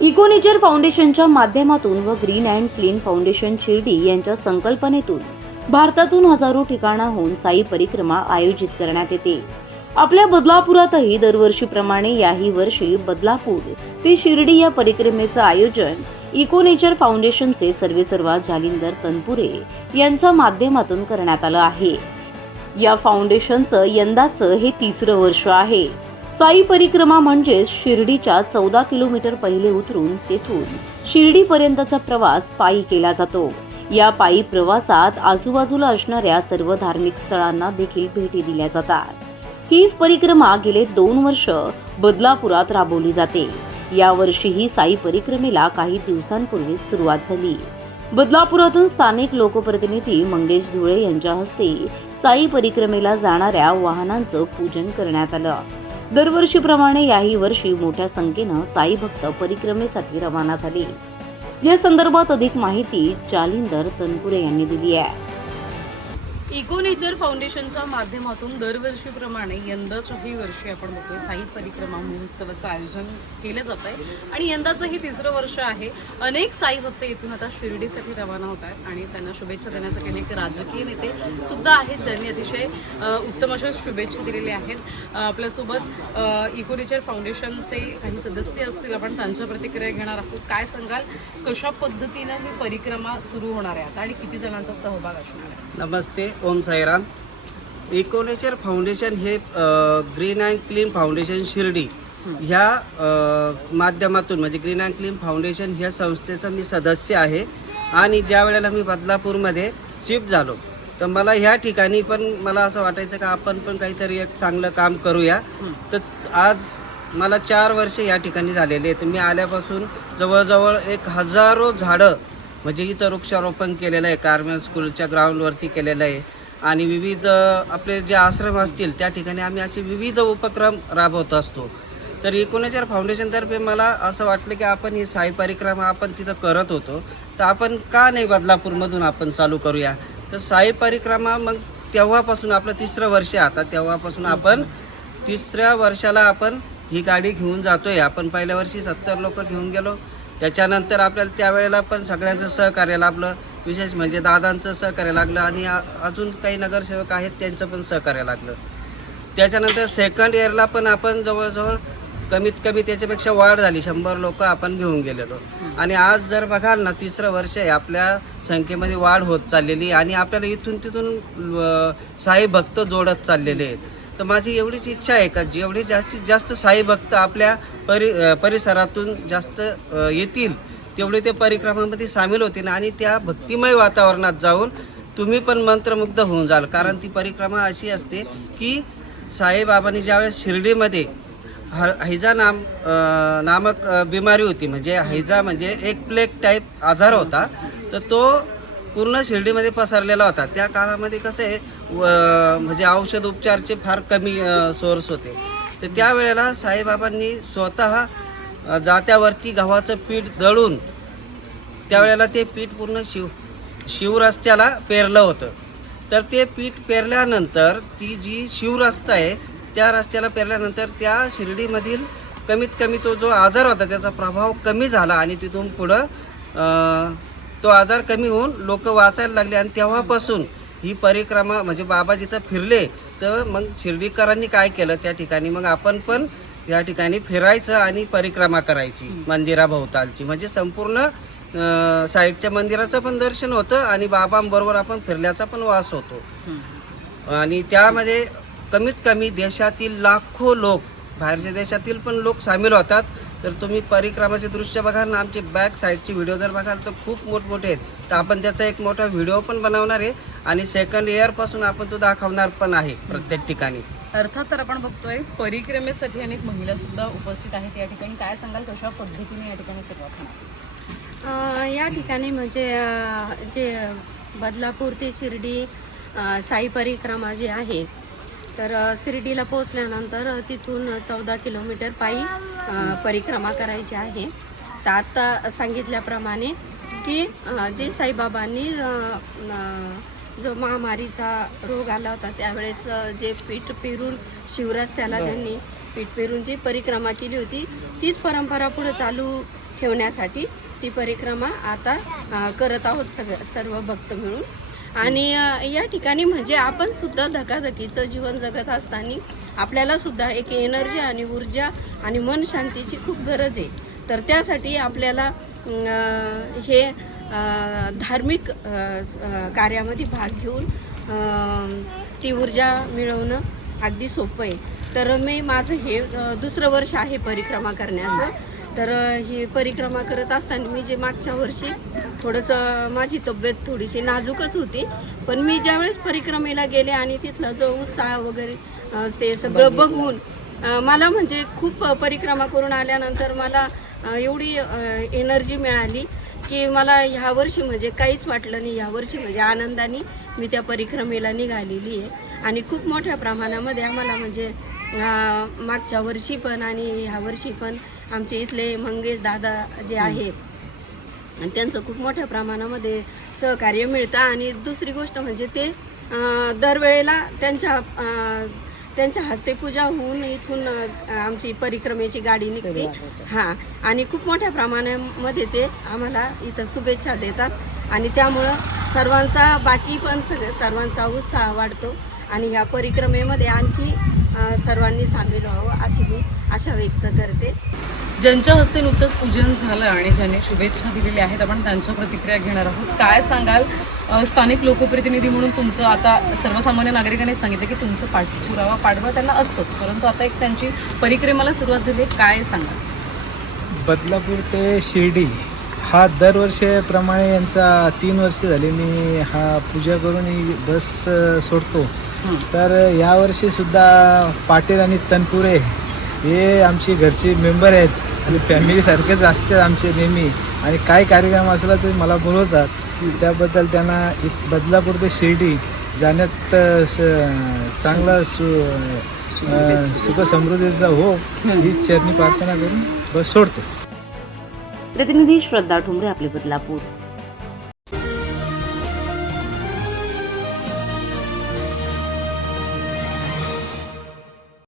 इकोनेचर फाउंडेशनच्या माध्यमातून व green and clean foundation Shirdi यांच्या संकल्पनेतून भारतातून हजारो ठिकाणाहून साई परिक्रमा आयोजित करण्यात येते. आपल्या बदलापुरातही दरवर्षीप्रमाणे याही वर्षी बदलापूर ते शिर्डी या परिक्रमेचं आयोजन इकोनेचर फाउंडेशनचे सर्वेसर्वा जालिंदर तनपुरे यांच्या माध्यमातून करण्यात आलं आहे. या फाउंडेशनचं यंदाचं हे तिसरं वर्ष आहे. साई परिक्रमा म्हणजेच शिर्डीच्या चौदा किलोमीटर पहिले उतरून तेथून शिर्डीपर्यंतचा प्रवास पायी केला जातो. या पायी प्रवासात आजूबाजूला असणाऱ्या सर्व धार्मिक स्थळांना देखील भेटी दिल्या जातात. हीच परिक्रमा गेले दोन वर्ष बदलापुरात राबवली जाते. यावर्षीही साई परिक्रमेला काही दिवसांपूर्वी सुरुवात झाली. बदलापुरातून स्थानिक लोकप्रतिनिधी मंगेश धुळे यांच्या हस्ते साई परिक्रमेला जाणाऱ्या वाहनांचं पूजन करण्यात आलं. दरवर्षीप्रमाणे याही वर्षी मोठ्या संख्येनं साई भक्त परिक्रमेसाठी रवाना झाले. या संदर्भात अधिक माहिती जालिंदर तनपुरे यांनी दिली आहे. इको नेचर फाउंडेशनच्या माध्यमातून दरवर्षीप्रमाणे यंदाच्याही वर्षी आपण बघतोय साई परिक्रमा महोत्सवाचं आयोजन केलं जात आहे आणि यंदाचं हे तिसरं वर्ष आहे. अनेक साई भक्त इथून आता शिर्डीसाठी रवाना होत आहेत आणि त्यांना शुभेच्छा देण्यासाठी अनेक राजकीय नेते सुद्धा आहेत ज्यांनी अतिशय उत्तम अशा शुभेच्छा दिलेल्या आहेत. आपल्यासोबत इको नेचर फाउंडेशनचे काही सदस्य असतील आपण त्यांच्या प्रतिक्रिया घेणार आहोत. काय सांगाल? कशा पद्धतीनं ही परिक्रमा सुरू होणार आहे आता? आणि किती जणांचा सहभाग असणार आहे नमस्ते ओम साईराम. इकोनेचर फाउंडेशन हे green and clean foundation Shirdi ह्या माध्यमातून म्हणजे ग्रीन अँड क्लीन फाउंडेशन ह्या संस्थेचा मी सदस्य आहे. आणि ज्या वेळेला मी बदलापूरमध्ये शिफ्ट झालो तर मला ह्या ठिकाणी पण मला असं वाटायचं का आपण पण काहीतरी एक चांगलं काम करूया. तर आज मला चार वर्ष या ठिकाणी झालेले आहेत. मी आल्यापासून जवळजवळ एक हजारो झाडं म्हणजे इथं वृक्षारोपण केलेलं आहे कार्मेल स्कूलच्या ग्राउंडवरती केलेलं आहे. आणि विविध आपले जे आश्रम असतील त्या ठिकाणी आम्ही असे विविध उपक्रम राबवत असतो. तर इकोनेचर फाउंडेशनतर्फे मला असं वाटलं की आपण ही साई परिक्रमा आपण तिथं करत होतो. तर आपण का नाही बदलापूरमधून आपण चालू करूया? तर साई परिक्रमा मग तेव्हापासून आपलं तिसरं वर्ष आहे. आता तेव्हापासून आपण तिसऱ्या वर्षाला आपण ही गाडी घेऊन जातोय. आपण पहिल्या वर्षी सत्तर लोक घेऊन गेलो. त्याच्यानंतर आपल्याला त्यावेळेला पण सगळ्यांचं सहकार्य लाभलं. विशेष म्हणजे दादांचं सहकार्य लागलं आणि अजून काही नगरसेवक आहेत त्यांचं पण सहकार्य लागलं. त्याच्यानंतर सेकंड इयरला पण आपण जवळजवळ कमीत कमी त्याच्यापेक्षा वाढ झाली. शंभर लोक आपण घेऊन गेलेलो. आणि आज जर बघाल ना तिसरं वर्ष आहे. आपल्या संख्येमध्ये वाढ होत चाललेली आणि आपल्याला इथून तिथून साई भक्त जोडत चाललेले आहेत. तर माझी एवढीच इच्छा आहे का जेवढे जास्तीत जास्त साई भक्त आपल्या परि परिसरातून जास्त येतील तेवढे ते परिक्रमामध्ये सामील होतील आणि त्या भक्तिमय वातावरणात जाऊन तुम्ही पण मंत्रमुग्ध होऊन जाल. कारण ती परिक्रमा अशी असते की साईबाबांनी ज्यावेळेस शिर्डीमध्ये ह हैजा नाम नामक बिमारी होती म्हणजे हैजा म्हणजे एक प्लेग टाईप आजार होता तर तो पूर्ण शिर्डीमध्ये पसरलेला होता. त्या काळामध्ये कसं आहे व- म्हणजे औषध उपचारचे फार कमी सोर्स होते. तर त्यावेळेला साईबाबांनी स्वतः जात्यावरती गव्हाचं पीठ दळून त्यावेळेला ते पीठ पूर्ण शिव शिवरस्त्याला पेरलं होतं. तर ते पीठ पेरल्यानंतर ती जी शिवरस्ता आहे त्या रस्त्याला पेरल्यानंतर त्या शिर्डीमधील कमीत कमी तो जो आजार होता त्याचा प्रभाव कमी झाला आणि तिथून पुढं तो आजार कमी होऊन लोक वाचायला लागले आणि तेव्हापासून ही परिक्रमा म्हणजे बाबा जिथं फिरले तर मग शिर्डीकरांनी काय केलं त्या ठिकाणी? मग आपण पण या ठिकाणी फिरायचं आणि परिक्रमा करायची मंदिराभोवतालची म्हणजे संपूर्ण साईडच्या मंदिराचं पण दर्शन होतं आणि बाबांबरोबर आपण फिरल्याचा पण वास होतो. आणि त्यामध्ये कमीत कमी देशातील लाखो लोक बाहेरच्या देशातील पण लोक सामील होतात. तर तुम्ही परिक्रमाचे दृश्य बघाल ना आमचे बॅक साईडचे व्हिडिओ जर बघाल तर खूप मोठमोठे आहेत. तर आपण त्याचा एक मोठा व्हिडिओ पण बनवणार आहे आणि सेकंड इयरपासून आपण तो दाखवणार पण आहे प्रत्येक ठिकाणी. अर्थात तर आपण बघतोय परिक्रमेसाठी अनेक महिला सुद्धा उपस्थित आहेत. या ठिकाणी काय सांगाल? कशा पद्धतीने या ठिकाणी सुरुवात होणार? अ, या ठिकाणी म्हणजे जे बदलापूर ते शिर्डी साई परिक्रमा जे आहे तर शिर्डीला पोचल्यानंतर तिथून चौदा किलोमीटर पायी परिक्रमा करायची आहे. तर आता सांगितल्याप्रमाणे की जे साईबाबांनी जो महामारीचा रोग आला होता त्यावेळेस जे पीठ पेरून शिवरस्त्याला त्यांनी पीठ पेरून जी परिक्रमा केली होती तीच परंपरा पुढे चालू ठेवण्यासाठी ती परिक्रमा आता करत आहोत सगळं सर्व भक्त मिळून. आणि या ठिकाणी म्हणजे आपण सुद्धा धकाधकीचं जीवन जगत असताना आपल्याला सुद्धा एक एनर्जी आणि ऊर्जा आणि मन शांतीची खूप गरज आहे. तर त्यासाठी आपल्याला हे धार्मिक कार्यामध्ये भाग घेऊन ती ऊर्जा मिळवणं अगदी सोपं आहे. तर मी माझं हे दुसरं वर्ष आहे परिक्रमा करण्याचं. तर ही परिक्रमा करत असताना मी जे मागच्या वर्षी थोडंसं माझी तब्येत थोडीशी नाजूकच होती. पण मी ज्यावेळेस परिक्रमेला गेले आणि तिथला जो उत्साह वगैरे ते सगळं बघून मला म्हणजे खूप परिक्रमा करून आल्यानंतर मला एवढी एनर्जी मिळाली की मला ह्या वर्षी म्हणजे काहीच वाटलं नाही. ह्या वर्षी म्हणजे आनंदाने मी त्या परिक्रमेला निघालेली आहे. आणि खूप मोठ्या प्रमाणामध्ये आम्हाला म्हणजे मागच्या वर्षी पण आणि ह्या वर्षी पण आमचे इथले मंगेश दादा जे आहेत आणि त्यांचं खूप मोठ्या प्रमाणामध्ये सहकार्य मिळतं. आणि दुसरी गोष्ट म्हणजे ते दरवेळेला त्यांच्या त्यांच्या हस्ते पूजा होऊन इथून आमची परिक्रमेची गाडी निघते. हां आणि खूप मोठ्या प्रमाणामध्ये ते आम्हाला इथं शुभेच्छा देतात. आणि त्यामुळं सर्वांचा बाकी पण सग सर्वांचा उत्साह वाढतो. आणि या परिक्रमेमध्ये आणखी सर्वांनी सामील व्हावं अशी मी आशा व्यक्त करते. ज्यांच्या हस्ते नुकतंच पूजन झालं आणि ज्यांनी शुभेच्छा दिलेल्या आहेत आपण त्यांच्या प्रतिक्रिया घेणार आहोत. काय सांगाल? स्थानिक लोकप्रतिनिधी म्हणून तुमचं आता सर्वसामान्य नागरिकांनी सांगितलं की तुमचं पाठपुरावा पाठवा त्यांना असतोच परंतु आता एक त्यांची परिक्रमेला सुरुवात झाली काय सांगाल? बदलापूर ते शिर्डी हा दरवर्षीप्रमाणे यांचा तीन वर्ष झाली मी हा पूजा करून ही बस सोडतो. तर यावर्षी सुद्धा पाटील आणि तनपुरे हे आमची घरचे मेंबर आहेत. आणि फॅमिलीसारखेच असतात आमचे नेहमी. आणि काय कार्यक्रम असला ते मला बोलवतात. त्याबद्दल त्यांना इत- बदलापूर ते शिर्डी जाण्यात चांगला सु अ, सुख समृद्धीचा हो ही चरणी प्रार्थना करून बस सोडतो. प्रतिनिधी श्रद्धा ठुमरे आपले बदलापूर.